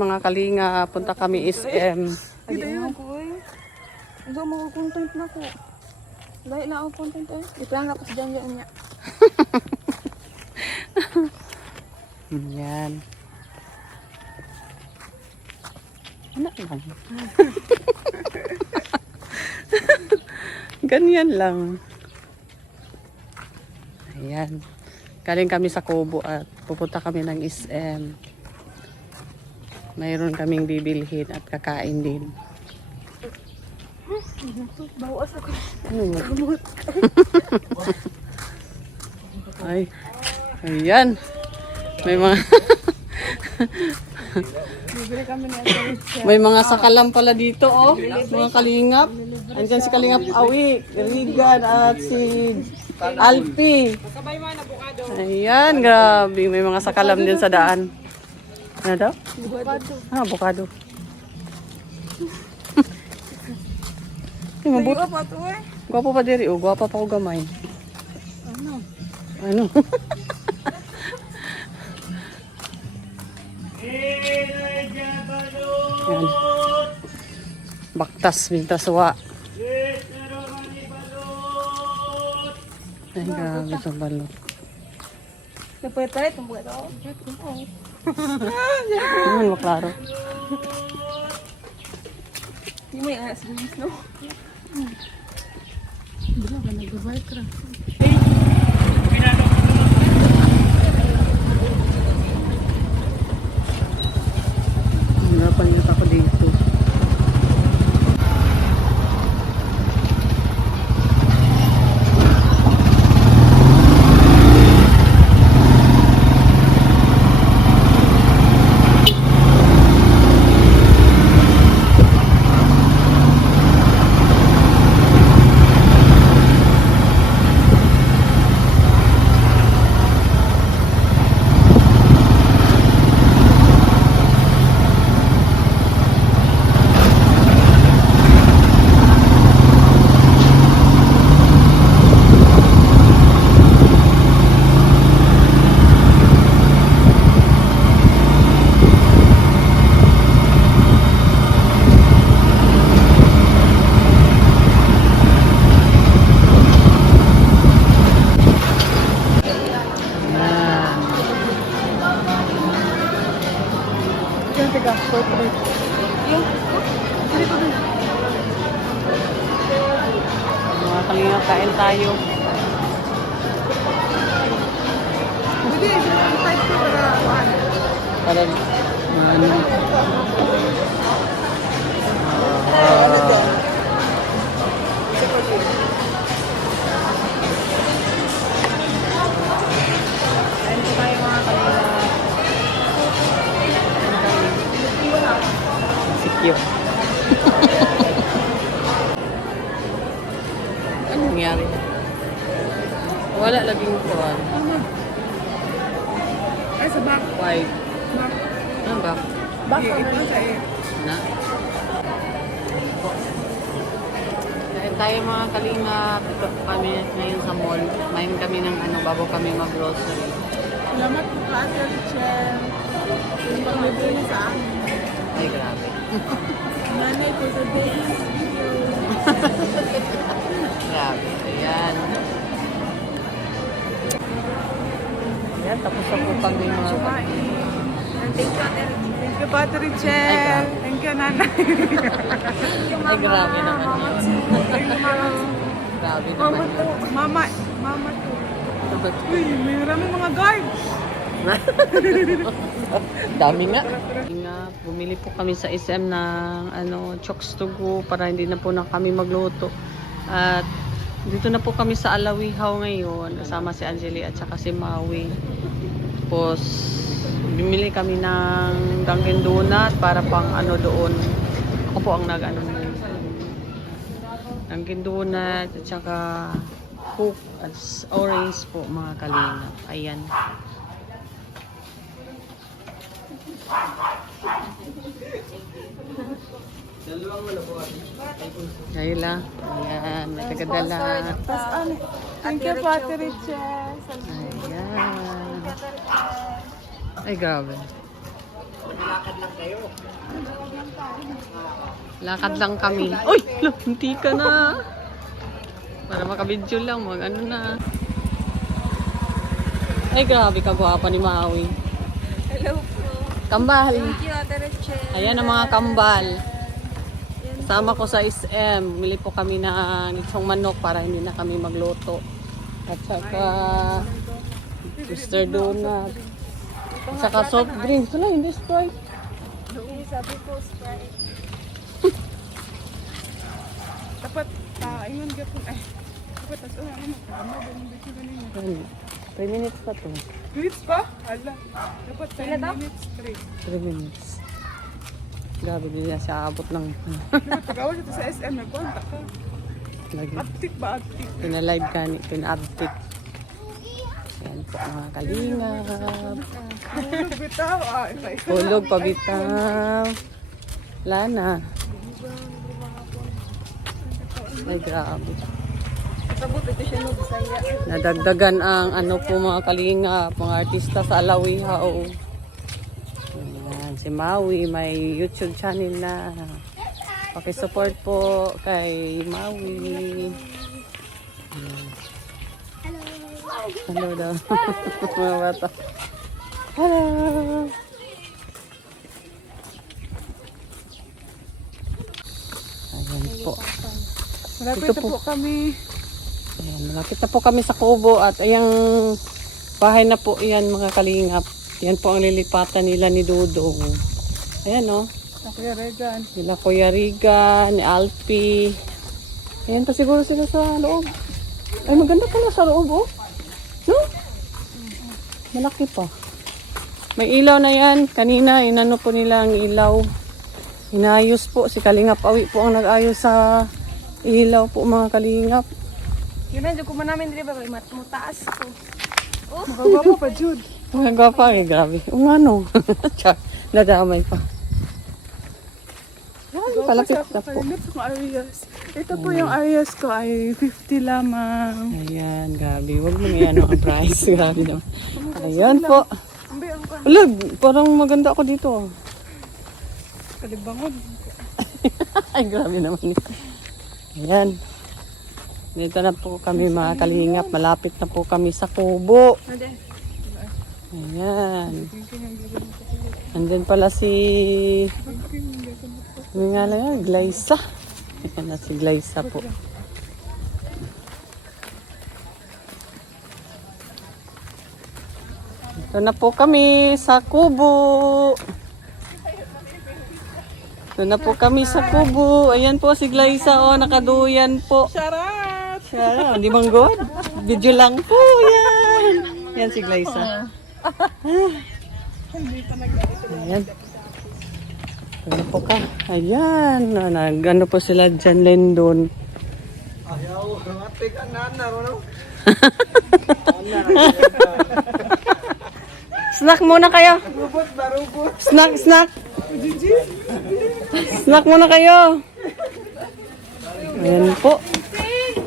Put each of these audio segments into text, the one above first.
mga kalinga. Punta kami SM. Hindi na ako eh. Hindi mo content na ko. Dahil na ako content eh. Ito lang ako sa dyan niya. Yan. Anak lang. Ganyan lang. Ayan. Galing kami sa Kubo at pupunta kami ng SM. Mayroon kaming bibilhin at kakain din. Bawas ako. Ano mo? Ay. Ayan. May mga Bibili kami na may mga sakalam pala dito, oh. Mga kalingap. Andyan si Kalingap Awi, Rigan at si Alpi. Ayan, grabe. May mga sakalam din sa daan. Ano daw? Avocado. Ah, avocado. Ay, mabuti. Pa to eh. Gwapo pa diri, oh. Gwapo pa ko gamay. Ano? Ano? Yan. Baktas, mintaswa. Ay, grabe sa balot. Napuya tayo, tumbuka ito. Ano maklaro? Hindi mo yung alas gulis, no? Bila ba nag-bike ra? Napanilat ako dito. Tiga, portrait. Yung, mga kalinga, kain tayo. Hindi, type ko para one. Para, ano. Kain po tayo mga kalinga. Sikyo. Ano nangyari? Wala laging kuwan. Ay, sa back. Why? Back. Ano ba? Back ko na sa eh. Na? Kain tayo mga kalinga. Ito kami ngayon sa mall. Main kami ng ano bago kami mag-grocery. Salamat po ka, Ate Richel. Yung pang-libre na sa akin. Ay, grabe. Nanay ko sa days video. Grabe. Ayan. Ayan, tapos na po kami mga Thank you, Ate Richel. Thank you, Ate Richel. Ay, Thank you, Nanay. Ay, grabe naman yun. Thank you, Mama. Grabe Mama naman to. yun. Mama to. Uy, may maraming mga guards. Dami nga. Bumili po kami sa SM ng ano, chokes to go para hindi na po na kami magluto. At dito na po kami sa Alawihaw ngayon. Kasama si Angeli at saka si Maui. Tapos bumili kami ng Dunkin Donut para pang ano doon. Ako po ang nag-ano nun. Dunkin Donut at saka Coke at orange po mga kalinga. Ayan. Kayla. Ayan, may tagadala. Thank you, Ate Richel. Ayan. Ay, grabe. Lakad lang kami. Uy! Hindi ka na. Para makabidyo lang. Ano na. Ay, grabe ka gwapa ni Maui. Hello po. Kambal. Thank you, Ate Rachel. Ayan ang mga kambal. Sama ko sa SM. Bumili po kami ng itong manok para hindi na kami magluto. At saka Mr. Donut. At saka soft drinks. Wala, hindi Sprite. Sabi ko, Sprite. Dapat, ingon ka po. Dapat, tas ano, tama ba yung video kanina? 3 minutes pa to. Minutes pa? Hala. Dapat 10 minutes, 3. 3 minutes. Grabe, hindi na siya abot ng Dapat, tagawa siya sa SM, nagkwanta ka. lagi. Active ba, active? Pina-live ka ni, pina-uptick. Yan po mga kalingap. Hulog bitaw. Isa-isa. Hulog pa bitaw. Wala na. Ay, grabe. Sabot, ito siya no, Bisaya. Nadagdagan ang ano po mga kalingap, mga artista sa Alawihaw. Ayan, si Maui may YouTube channel na. Pakisupport po kay Maui. Hello daw. Mga bata. Hello. Ayan po. Malapit Ito na po. po kami. Ayan, malapit na po kami sa Kubo at ayang bahay na po yan mga kalingap. Yan po ang lilipatan nila ni Dudong. Ayan o. Kuya Regan. Nila Kuya Riga, ni Alpi. Ayan pa siguro sila sa loob. Ay maganda pala sa loob oh. No? Malaki pa. May ilaw na yan. Kanina inano po nila ang ilaw. Inayos po. Si Kalingap Awi po ang nag-ayos sa ilaw po mga Kalingap. Yun na, ko man namin dili ba mataas ko. Oh, magagawa pa Jude. Mga gwapa eh, grabe. O nga no. Char, nadamay pa. Ay, palapit na po. Palapit sa areas. Ito po yung areas ko ay 50 lamang. Ayan, grabe. Huwag mo nga ano ang price. Grabe naman. Ayan po. Ambi ang ka. Ulag, parang maganda ako dito. Kalibangon. Ay, grabe naman. Ayan. Dito na po kami mga kalingap. Malapit na po kami sa Kubo. Ade. Ayan. Andun pala si... Ano nga lang yan? Glyza. Ayan na si Glyza po. Ito na po kami sa Kubo. Ito na po kami sa Kubo. Ayan po si Glyza. Oh, nakaduyan po. Charot! Siya, hindi bang good? Video lang po. Yan. Yan si Glyza. Ayan. Ano po ka? Ayan. Nag-ano po sila dyan, Lendon. Ayaw, matik ang nanar, ano? Snack muna kayo. Rubot ba, rubot? Snack, snack. Snack muna kayo. Ayan po.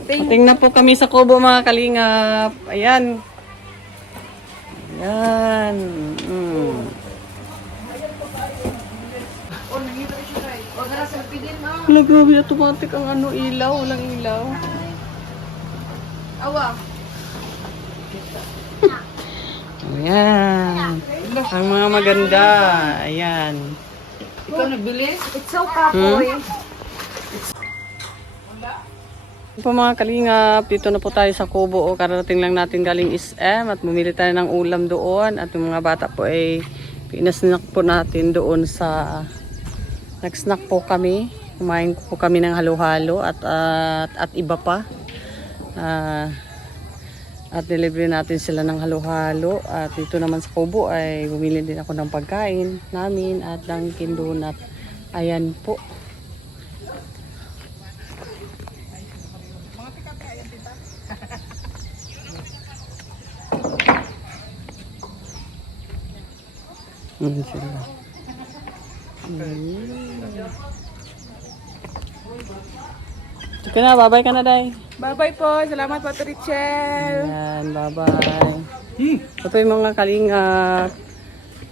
Tingnan po kami sa Kubo mga kalingap. Ayan. Ayan. Wala, grabe, automatic ang ano, ilaw. Walang ilaw. Awa. Ayan. Ang mga maganda. Ayan. Ikaw nagbili? It's so kapoy. Po mga kalingap, dito na po tayo sa Kubo. O, kararating lang natin galing SM at bumili tayo ng ulam doon. At yung mga bata po ay pinasnack po natin doon sa... Nag-snack po kami. Kumain po kami ng halo-halo at iba pa. At delivery natin sila ng halo-halo. At dito naman sa Kubo ay bumili din ako ng pagkain namin at ng Donut. Ayan po. Sila. Sige na, bye-bye ka na, Day. Bye-bye po. Salamat po, Ate Richel. Ayan, bye-bye. Ito yung mga kalingap.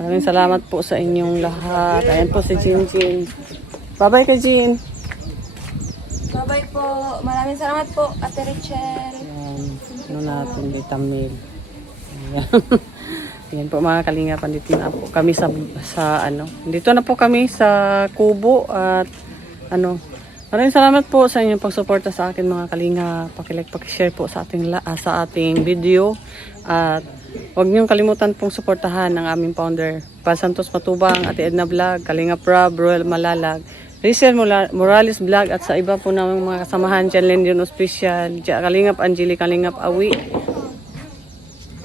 Maraming salamat po sa inyong lahat. Ayan po si Jinjin. Bye-bye kay Jin. Bye-bye po. Maraming salamat po, Ate Richel. Ayan. Ano natin, vitamil. Ayan. Ayan po mga kalingapan. Dito na po kami sa ano. Dito na po kami sa Kubo at ano. Maraming salamat po sa inyong pagsuporta sa akin mga kalinga. Pakilike, pakishare po sa ating video. At huwag niyong kalimutan pong suportahan ng aming founder, Pal Santos Matubang, Ate Edna Vlog, Kalinga Prab, Royal Malalag, Rizal Morales Vlog at sa iba po namang mga kasamahan, Jan Lendion Official, Kalingap Angeli, Kalingap Awi.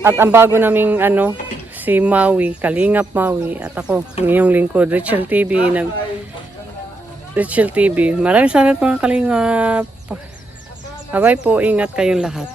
At ang bago naming ano, si Maui, Kalingap Maui, at ako, ang inyong lingkod, Richel TV, Richel TV. Maraming salamat mga Kalingap. Bye-bye po, ingat kayong lahat.